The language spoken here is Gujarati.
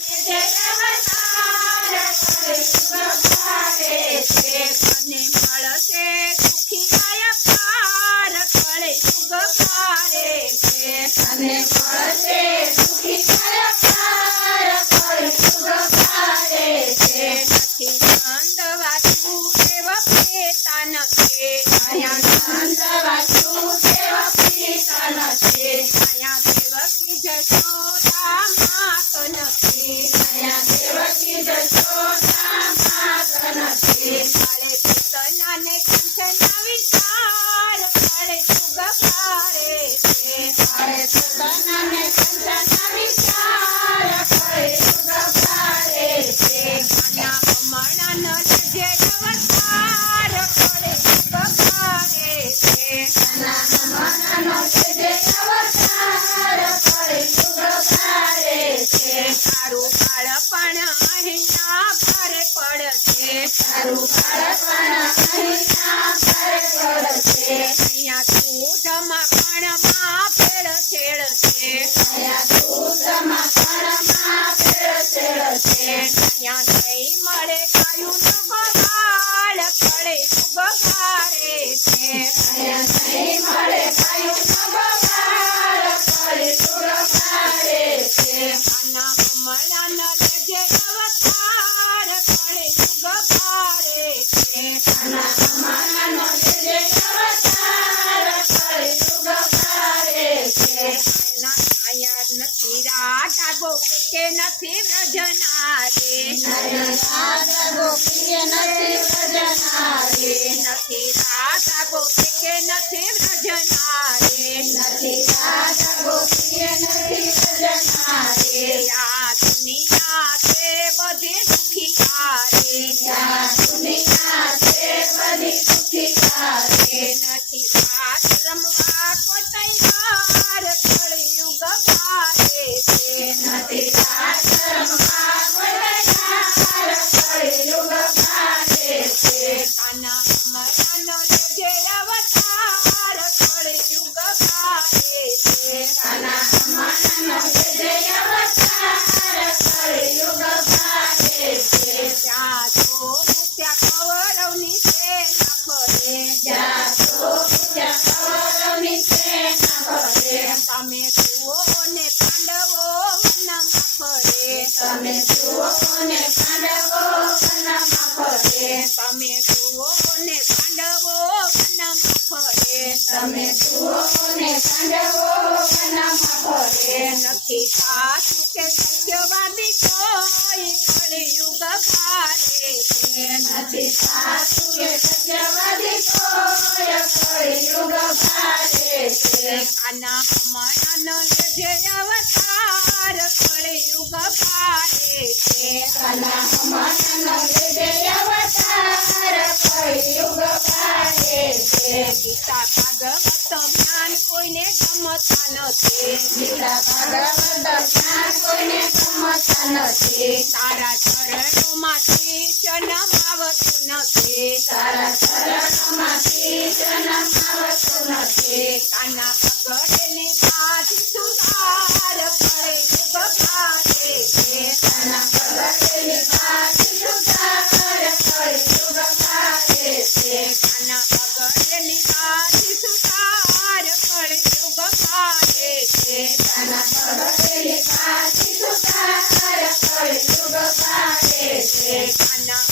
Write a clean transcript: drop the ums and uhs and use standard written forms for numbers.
જય અવતાર કળિયુગ ભારે છે અને મળશે દુખિયા પાર કળિયુગ ભારે છે અને મળશે દુખિયા પાર કળિયુગ ભારે છે નથી નંદવાસુ દેવ પ્રેતાન છે અહીંયા નંદવાસુ દેવ પ્રેતાન છે અહીંયા દેવકી જશોદા માત નથી અહીંયા દેવકી જશોદા માત નથી કાલે પિતનાને કંઠના વિચાર કળિયુગ ભારે છે કાલે પિતનાને કંઠના વિચાર કળિયુગ ભારે છે આના હમણાં જે અવતાર કળિયુગ ભારે છે આના હમણાં જે અવતાર કળિયુગ ભારે છે તારું બાળપણ અહીંના ભારે પડશે તારું બાળપણ અહીંના ભારે પડશે અહીંયા તું જમાખણમાં ભેળસેળ છે અહીંયા તું જમાખણમાં ભેળસેળ છે અહીંયા નહીં મળે ગાયુંનો ગોવાળ કળિયુગ ભારે છે અહીંયા નહીં મળે ગાયુંનો ગોવાળ કળિયુગ ભારે છે આના હમણાં લેજે અવતાર કળિયુગ ભારે છે આના હમણાં લેજે અવતાર કળિયુગ ભારે છે અહીંયા નથી રાધા ગોપી કે નથી વ્રજનારે રાધા ગોપી કે નથી વ્રજનારે નથી રાધા ગોપી કે નથી વ્રજનારે નથી રાધા ગોપી કે નથી વ્રજનારે આ દુનિયા છે બધી દુખિયારે આ દુનિયા છે બધી દુખિયારે નથી રમવા કોઈ તૈયાર કળિયુગ ભારે છે નથી રમવા કોઈ તૈયાર કળિયુગ ભારે છે કાના હમણાંનો લેજે અવતાર કળિયુગ ભારે છે કાના હમણાંનો લેજે અવતાર કળિયુગ ભારે છે જ્યાં જો ત્યાં કૌરવની સેના ફરે જ્યાં જો ત્યાં કૌરવની સેના ફરે તમે જુઓ ને પાંડવો વનમાં ફરે તમે જુઓ ને પાંડવો વનમાં ફરે તમે જુઓ ને પાંડવો વનમાં ફરે તમે જુઓ ને પાંડવો વનમાં ફરે નથી સાચું કે સત્યવાદી કોઈ કળિયુગ ભારે છે નથી સાચું કે સત્યવાદી કોઈ કળિયુગ ભારે છે આના હમણાંનો લેજે અવતાર કળિયુગ ભારે છે આના હમણાંનો લેજે અવતાર કળિયુગ ભારે છે ગીતા ભાગવત જ્ઞાન કોઈને ગમતા નથી ગીતા ભાગવત જ્ઞાન કોઈને ગમતા નથી તારા ચરણોમાંથી જન્માવતું નથી તારા ચરણોમાંથી જન્માવતું નથી કાના પકડેલી બાજી સુધાર કળિયુગ ભારે છે કાના પકડેલી બાજી સુધાર કળિયુગ ભારે છે કાના પકડેલી બાજી સુધાર કળિયુગ ભારે છે કાના પકડેલી બાજી સુધાર કળિયુગ ભારે છે કાના